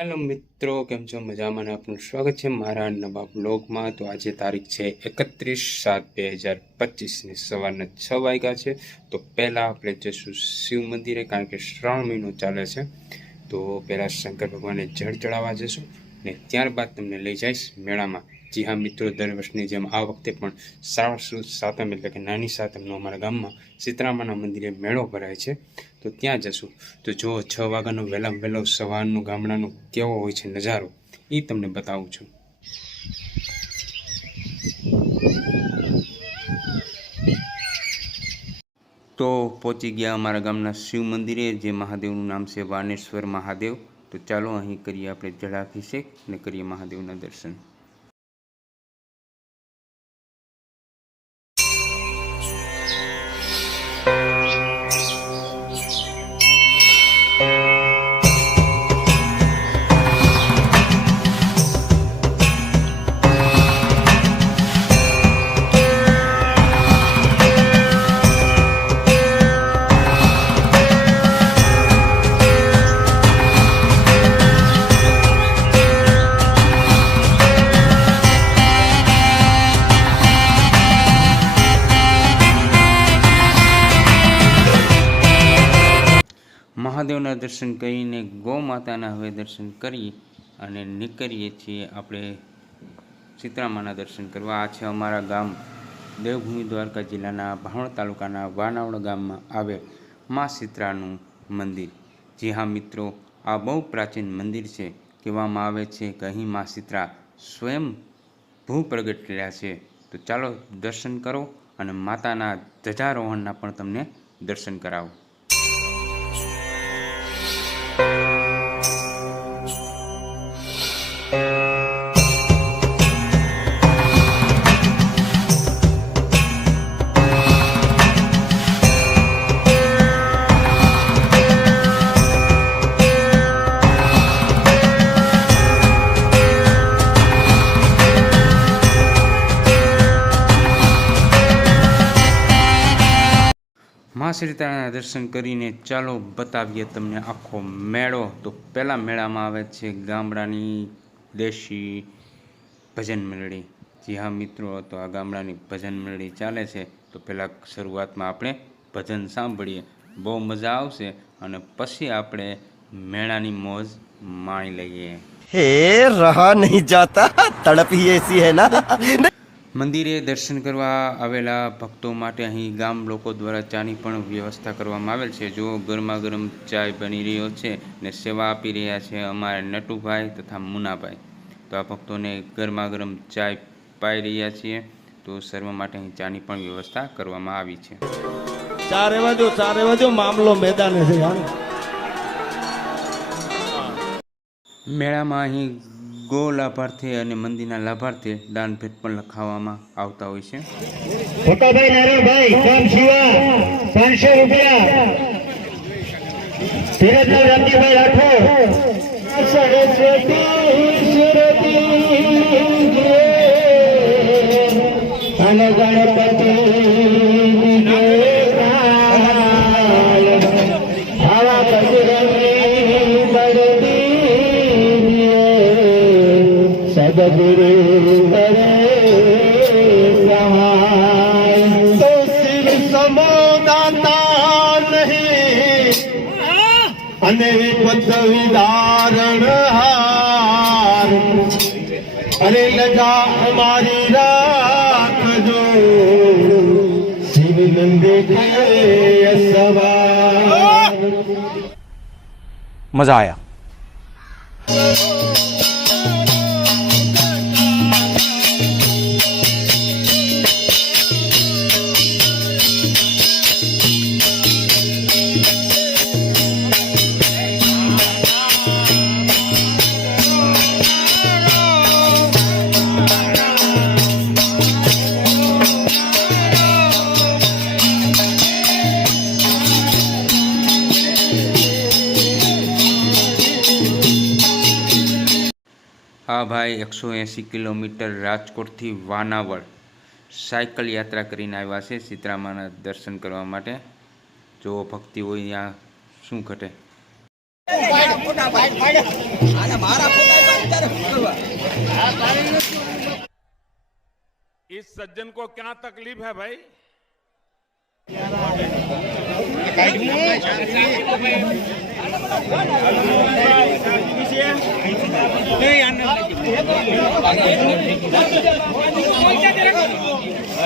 Hello મિત્રો, કેમ છો? મજામાં આપનું સ્વાગત છે મારા નવા બ્લોગમાં. તો આજે તારીખ છે એકત્રીસ સાત બે હજાર પચીસની સવારના છ વાગ્યા છે. તો પહેલાં આપણે જઈશું શિવ મંદિરે, કારણ કે શ્રાવણ મહિનો ચાલે છે. તો પહેલાં શંકર ભગવાનને જળ ચડાવવા જઈશું ને ત્યારબાદ તમને લઈ જઈશ મેળામાં. જી હા, મિત્રો, દર વર્ષની જેમ આ વખતે પણ શ્રાવણ સુદ સાતમ એટલે કે નાની સાતમનો અમારા ગામમાં સીતરામાના મંદિરે મેળો ભરાય છે. તો ત્યાં જશું. તો જો છ વાગ્યાનો વહેલા વહેલો સવારનો ગામડાનો કેવો હોય છે નજારો એ તમને બતાવું છું. તો પહોંચી ગયા અમારા ગામના શિવ મંદિરે, જે મહાદેવનું નામ છે વાનેશ્વર મહાદેવ. તો ચાલો અહીં કરીએ આપણે જળાભિષેક અને કરીએ મહાદેવના દર્શન. મહાદેવના દર્શન કરીને ગૌ માતાના હવે દર્શન કરી અને નીકળીએ છીએ આપણે સીતરામાના દર્શન કરવા. આ છે અમારા ગામ દેવભૂમિ દ્વારકા જિલ્લાના ભાવણ તાલુકાના વાનાવડ ગામમાં આવેલ મા સીતરાનું મંદિર. જી હા મિત્રો, આ બહુ પ્રાચીન મંદિર છે. કહેવામાં આવે છે કે અહીં મા સીતરા સ્વયં ભૂ પ્રગટેલા છે. તો ચાલો દર્શન કરો અને માતાના ધજારોહણના પણ તમને દર્શન કરાવો. સીતાના દર્શન કરીને ચાલો બતાવીએ તમને આખો મેળો. તો પહેલાં મેળામાં આવે છે ગામડાની દેશી ભજન મંડળી જી હા, મિત્રો, તો આ ગામડાની ભજન મંડળી ચાલે છે. તો પહેલાં શરૂઆતમાં આપણે ભજન સાંભળીએ. બહુ મજા આવશે અને પછી આપણે મેળાની મોજ માણી લઈએ. હે, રહા નહીં જાતા, તડપી એસી હે ના. મંદિરે દર્શન કરવા આવેલા ભક્તો માટે અહીં ગામ લોકો દ્વારા ચાની પણ વ્યવસ્થા કરવામાં આવેલ છે. જો ગરમા ગરમ ચાય બની રહ્યો છે ને સેવા આપી રહ્યા છે અમારા નટુભાઈ તથા મુનાભાઈ. તો આ ભક્તોને ગરમા ગરમ ચાય પાઈ રહ્યા છીએ તો સર્વ માટે અહીં ચાની પણ વ્યવસ્થા કરવામાં આવી છે. ચારે બાજુ ચારે બાજુ મામલો મેદાને છે મેળામાં અહીં ગો લાભાર્થી અને મંદિરના લાભાર્થી દાન ભેટ પણ લખાવવામાં આવતા હોય છે. ભોકાભાઈ નારાયણભાઈ ગામ શિવા, પાંચસો રૂપિયા. ધીરજલાલ રામજીભાઈ સદગુરુ હરે સહાય તો શિવ સમોદાતા નહીં અને પદવી ધારણ હાર અરે લજા અમારી રાખજો શિવ નંદે સવાર મજા આયા આ ભાઈ એકસો એંસી કિલોમીટર રાજકોટથી વાનાવડ સાયકલ યાત્રા કરીને આવ્યા છે સીતરામાના દર્શન કરવા માટે જો ભક્તિ હોય ત્યાં શું ઘટે इस सज्जन को क्या तकलीफ है भाई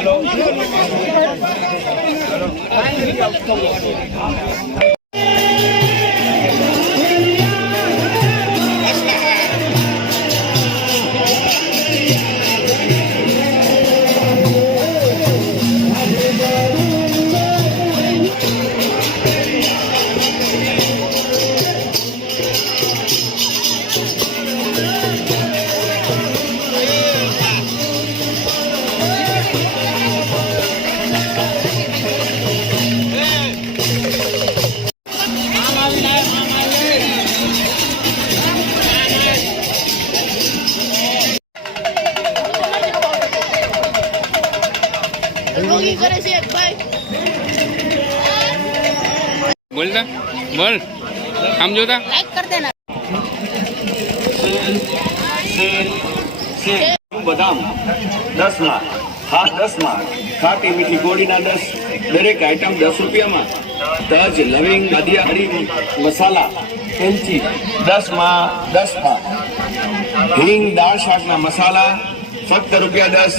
રોગી બોલતા બોલ. આમ જોતા? લાઈક કર દેના. બદામ દસમાં હા દસમાં ખાટી મીઠી ગોળીના દસ. દરેક આઈટમ દસ રૂપિયામાં. તજ લવિંગ અદિયા હરી મસાલા એલચી દસમાં દસમાં હિંગ દાળ શાકના મસાલા સત્તર રૂપિયા દસ.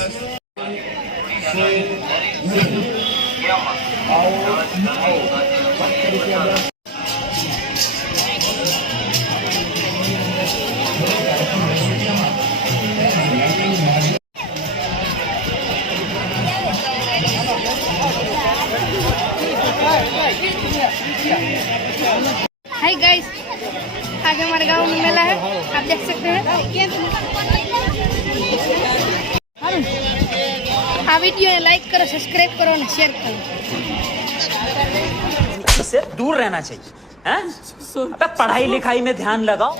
देख सकते हैं આ વિડીયો લાઈક કરો સબસ્ક્રાઇબ કરો અને શેર કરો से दूर रहना चाहिए हैं? अबे पढ़ाई लिखाई में ध्यान लगाओ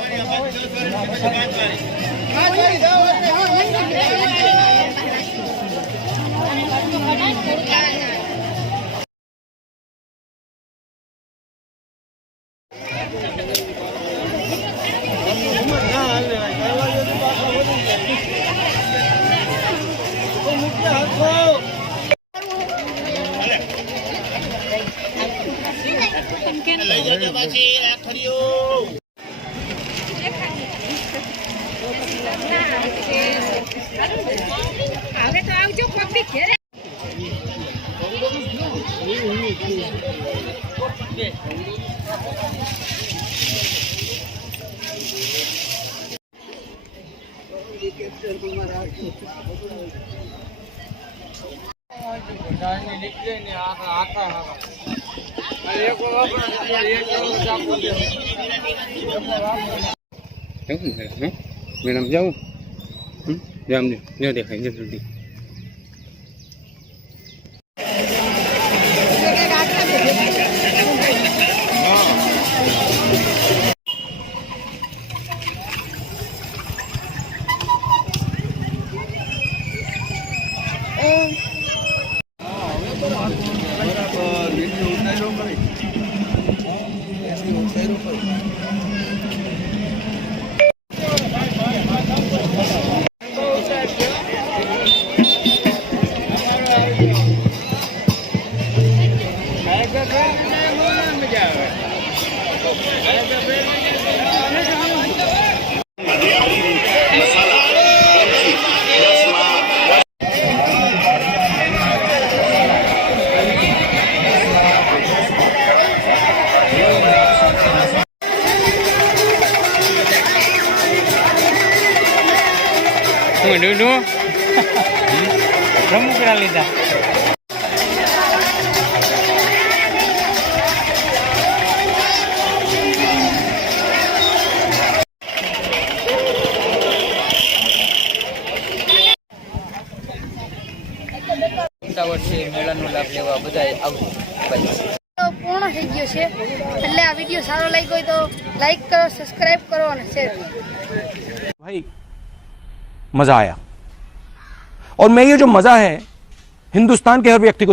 હવે તો આવજો પબ્લિક ઘેરે આખા ને હે મેડમ જાઉં જામ જો દેખાય છે જલ્દી હું ડુડું. રમકડા લીધા. તો પૂર્ણ થઈ ગયો છે. એટલે આ વીડિયો સારો લાગ્યો હોય તો લાઈક કરો સબસ્ક્રાઈબ કરો અને શેર કરો. भाई मजा आया और मैं ये जो मजा है हिंदुस्तान के हर व्यक्ति को देना